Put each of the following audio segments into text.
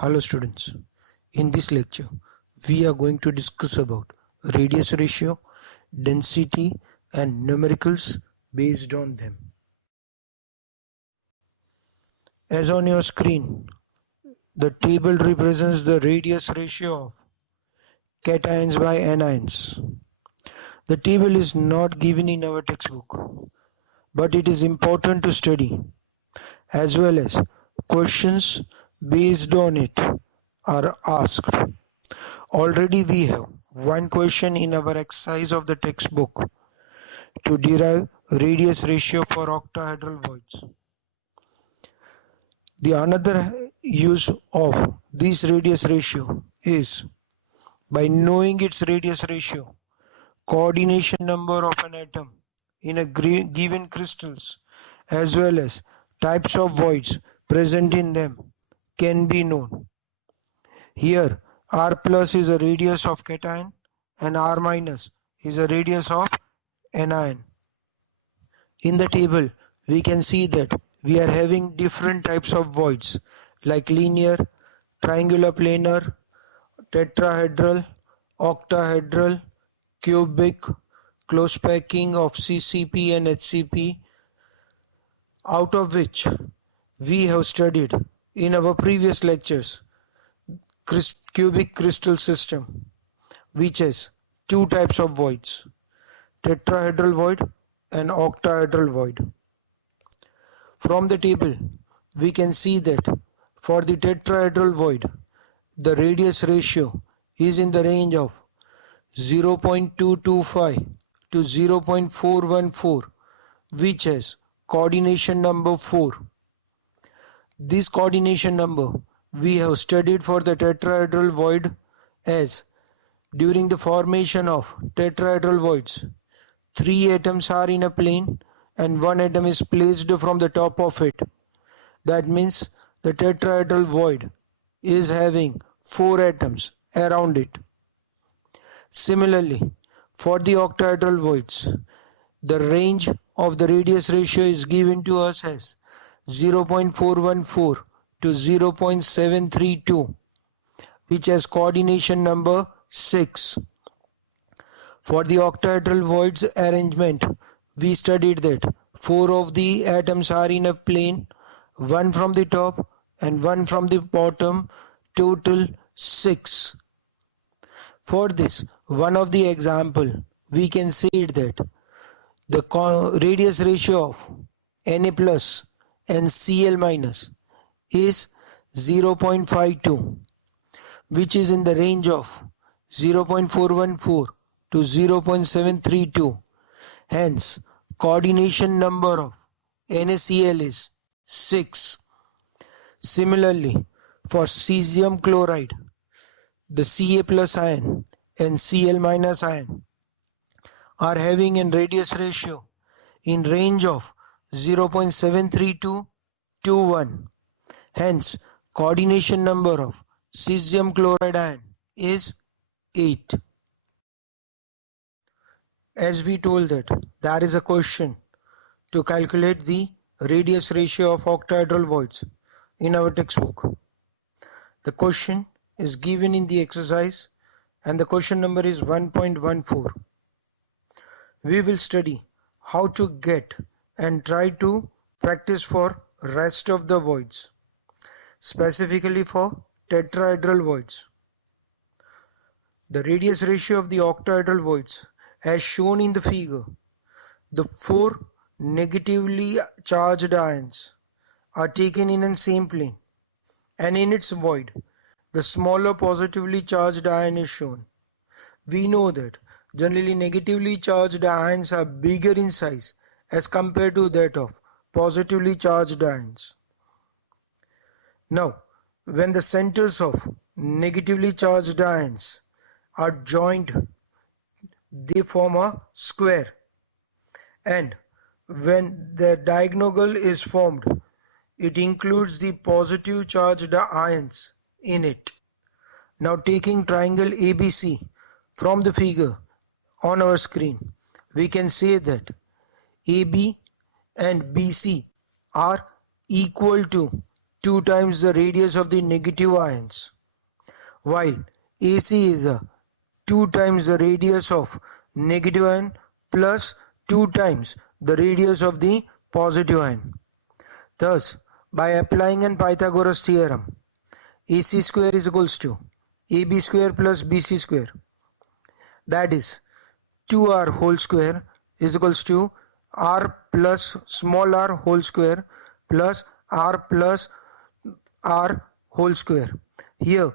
Hello students, in this lecture we are going to discuss about radius ratio, density and numericals based on them. As on your screen, the table represents the radius ratio of cations by anions. The table is not given in our textbook, but it is important to study, as well as questions based on it are asked. Already we have one question in our exercise of the textbook to derive radius ratio for octahedral voids. The another use of this radius ratio is by knowing its radius ratio, coordination number of an atom in a given crystals as well as types of voids present in them can be known. Here R plus is a radius of cation and R minus is a radius of anion. In the table we can see that we are having different types of voids like linear, triangular planar, tetrahedral, octahedral, cubic, close packing of CCP and HCP, out of which we have studied in our previous lectures cubic crystal system, which has two types of voids, tetrahedral void and octahedral void. From the table we can see that for the tetrahedral void the radius ratio is in the range of 0.225 to 0.414, which has coordination number 4. This coordination number we have studied for the tetrahedral void as during the formation of tetrahedral voids, 3 atoms are in a plane and 1 atom is placed from the top of it. That means the tetrahedral void is having 4 atoms around it. Similarly, for the octahedral voids, the range of the radius ratio is given to us as 0.414 to 0.732, which has coordination number 6. For the octahedral voids arrangement, we studied that 4 of the atoms are in a plane, 1 from the top and 1 from the bottom, total 6. For this, one of the example, we can say that the radius ratio of Na plus and Cl minus is 0.52, which is in the range of 0.414 to 0.732. Hence, coordination number of NaCl is 6. Similarly, for cesium chloride, the Ca plus ion and Cl minus ion are having a radius ratio in range of 0.732 to 1. Hence, coordination number of cesium chloride ion is 8. As we told that there is a question to calculate the radius ratio of octahedral voids in our textbook. The question is given in the exercise and the question number is 1.14. We will study how to get and try to practice for rest of the voids, specifically for tetrahedral voids. The radius ratio of the octahedral voids as shown in the figure, the 4 negatively charged ions are taken in the same plane and in its void the smaller positively charged ion is shown. We know that generally negatively charged ions are bigger in size as compared to that of positively charged ions. Now, when the centers of negatively charged ions are joined, they form a square, and when the diagonal is formed, it includes the positive charged ions in it. Now, taking triangle ABC from the figure on our screen, we can say that AB and BC are equal to 2 times the radius of the negative ions, while AC is 2 times the radius of negative ion plus 2 times the radius of the positive ion. Thus, by applying an Pythagoras theorem, AC square is equals to AB square plus BC square, that is 2R whole square is equals to R plus small r whole square plus R plus R whole square. Here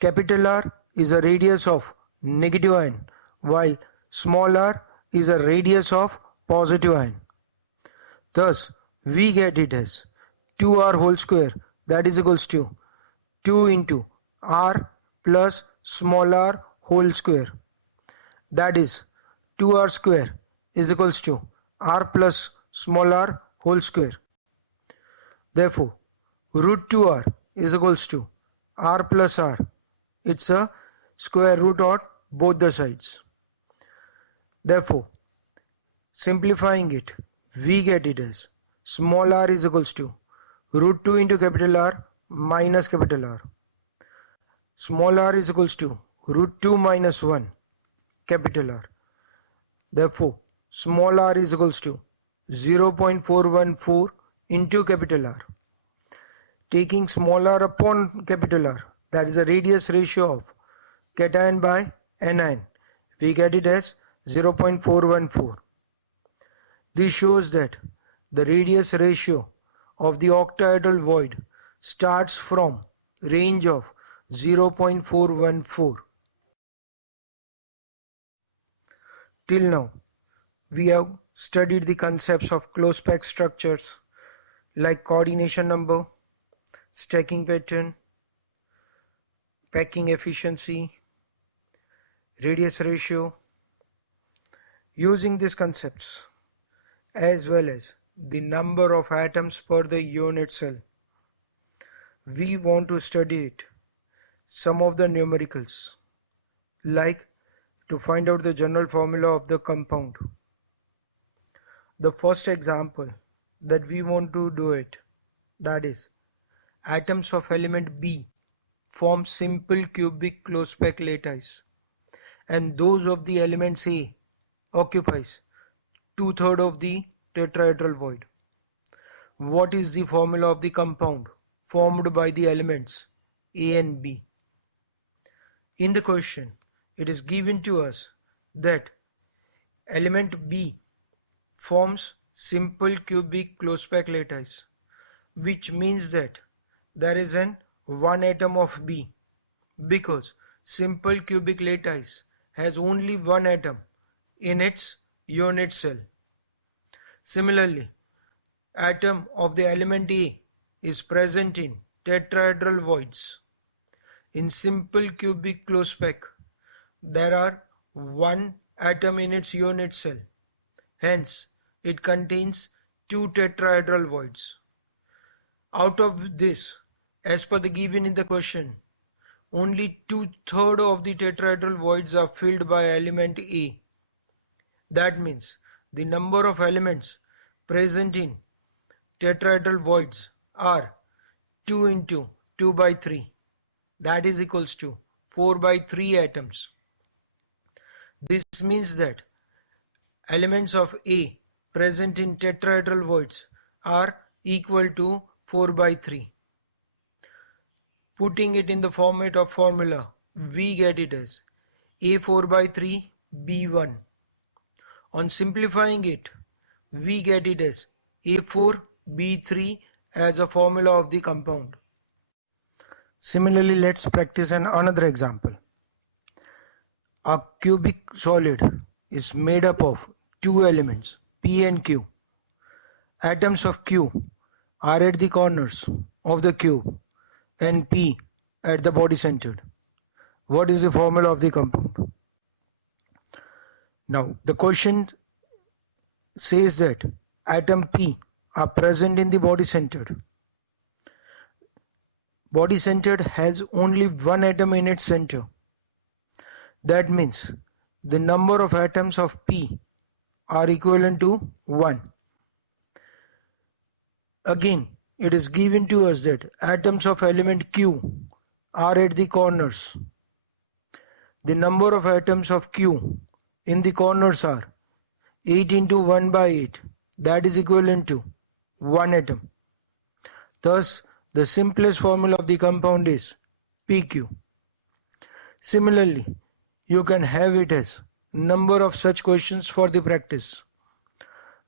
capital R is a radius of negative ion, while small r is a radius of positive ion. Thus we get it as 2R whole square, that is equals to 2 into R plus small r whole square, that is 2R square is equals to R plus small r whole square. Therefore, root 2R is equals to R plus R. It's a square root on both the sides. Therefore, simplifying it, we get it as small r is equals to root 2 into capital R minus capital R. Small r is equals to root 2 minus 1 capital R. Therefore, small r is equals to 0.414 into capital R. Taking small r upon capital R, that is the radius ratio of cation by anion, we get it as 0.414. This shows that the radius ratio of the octahedral void starts from range of 0.414. Till now, we have studied the concepts of close-packed structures like coordination number, stacking pattern, packing efficiency, radius ratio. Using these concepts as well as the number of atoms per the unit cell, we want to study it, some of the numericals, like to find out the general formula of the compound. The first example that we want to do it, that is, atoms of element B form simple cubic close-packed lattice, and those of the elements A occupies 2/3 of the tetrahedral void. What is the formula of the compound formed by the elements A and B? In the question, it is given to us that element B forms simple cubic close-packed lattice, which means that there is an one atom of B, because simple cubic lattice has only one atom in its unit cell. Similarly, atom of the element A is present in tetrahedral voids. In simple cubic close-pack, there are one atom in its unit cell. Hence, it contains two tetrahedral voids. Out of this, as per the given in the question, only 2/3 of the tetrahedral voids are filled by element A. That means the number of elements present in tetrahedral voids are 2 into 2 by 3. That is equals to 4 by 3 atoms. This means that elements of A present in tetrahedral voids are equal to 4 by 3. Putting it in the format of formula, we get it as A 4 by 3 B1. On simplifying it, we get it as A4 B3 as a formula of the compound. Similarly, let's practice another example. A cubic solid is made up of two elements P and Q. Atoms of Q are at the corners of the cube and P at the body centered. What is the formula of the compound? Now, the question says that atom P are present in the body centered. Body centered has only one atom in its center. That means the number of atoms of P are equivalent to 1. Again, it is given to us that atoms of element Q are at the corners. The number of atoms of Q in the corners are 8 into 1 by 8, that is equivalent to 1 atom. Thus, the simplest formula of the compound is PQ. Similarly, you can have it as number of such questions for the practice.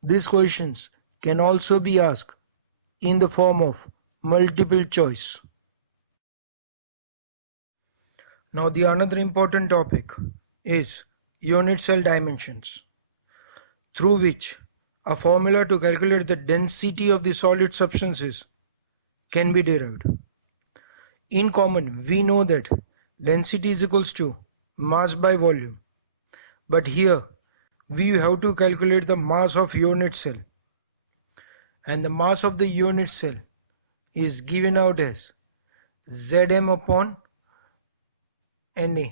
These questions can also be asked in the form of multiple choice. Now the another important topic is unit cell dimensions, through which a formula to calculate the density of the solid substances can be derived. In common, we know that density is equals to mass by volume, but here we have to calculate the mass of unit cell, and the mass of the unit cell is given out as Zm upon Na,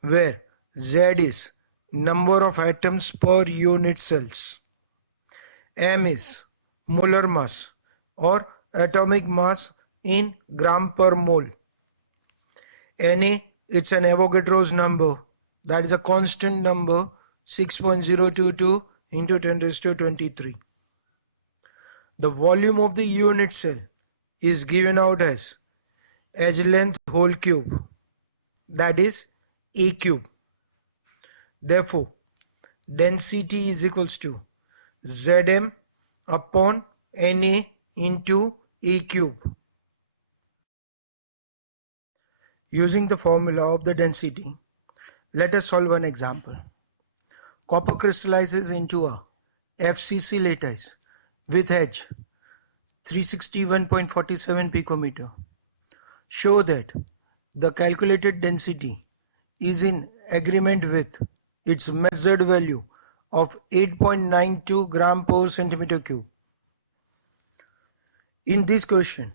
where Z is number of atoms per unit cells, M is molar mass or atomic mass in gram per mole, Na, it's an Avogadro's number, that is a constant number, 6.022 into 10 raised to 23. The volume of the unit cell is given out as edge length whole cube, that is A cube. Therefore, density is equals to Zm upon Na into A cube. Using the formula of the density, let us solve an example. Copper crystallizes into a FCC lattice with edge 361.47 picometer. Show that the calculated density is in agreement with its measured value of 8.92 gram per centimeter cube. In this question,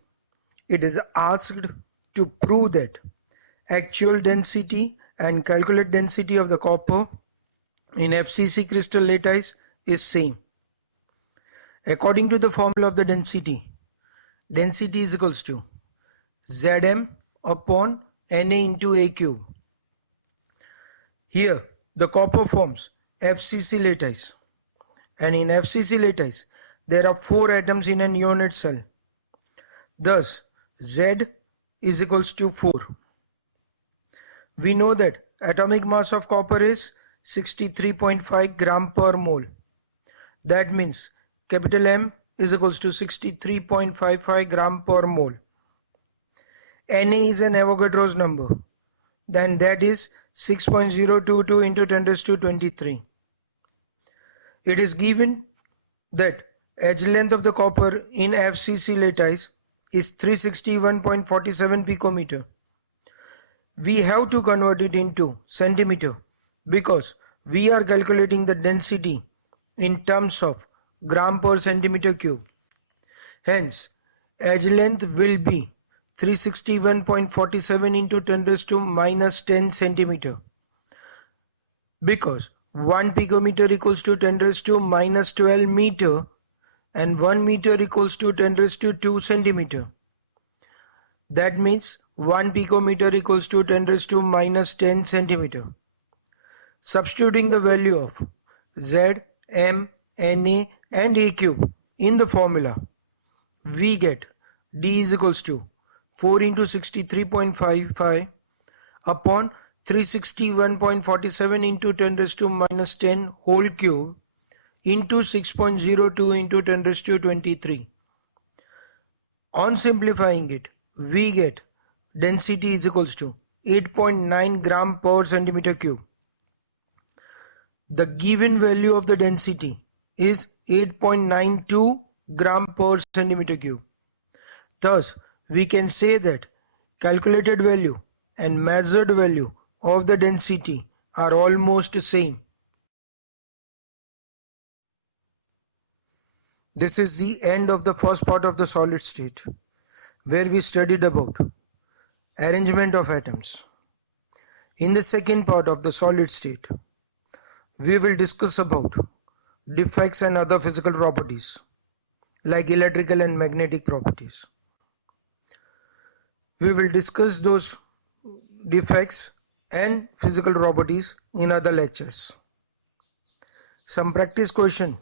it is asked to prove that actual density and calculated density of the copper in FCC crystal lattice is same. According to the formula of the density is equals to Zm upon Na into A cube. Here the copper forms FCC lattice, and in FCC lattice there are 4 atoms in an unit cell. Thus Z is equals to 4. We know that atomic mass of copper is 63.5 gram per mole. That means capital M is equals to 63.55 gram per mole. Na is an Avogadro's number, then that is 6.022 into 10 raised to 23. It is given that edge length of the copper in FCC lattice is 361.47 picometer. We have to convert it into centimeter because we are calculating the density in terms of gram per centimeter cube. Hence, edge length will be 361.47 into 10 raised to minus 10 centimeter, because 1 picometer equals to 10 raised to minus 12 meter and 1 meter equals to 10 raised to 2 centimeter. That means 1 picometer equals to 10 raised to minus 10 centimeter. Substituting the value of Z, M, Na and A cube in the formula, we get D is equals to 4 into 63.55 upon 361.47 into 10 raised to minus 10 whole cube into 6.02 into 10 raised to 23. On simplifying it, we get density is equals to 8.9 gram per centimeter cube. The given value of the density is 8.92 gram per centimeter cube. Thus, we can say that calculated value and measured value of the density are almost same. This is the end of the first part of the solid state, where we studied about arrangement of atoms. In the second part of the solid state, we will discuss about defects and other physical properties. like electrical and magnetic properties. We will discuss those defects and physical properties in other lectures. Some practice questions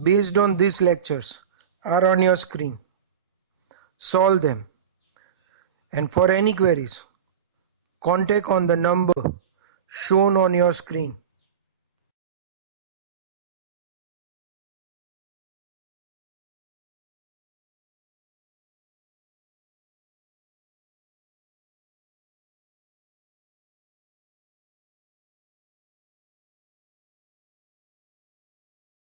based on these lectures are on your screen. Solve them. And for any queries, contact on the number shown on your screen.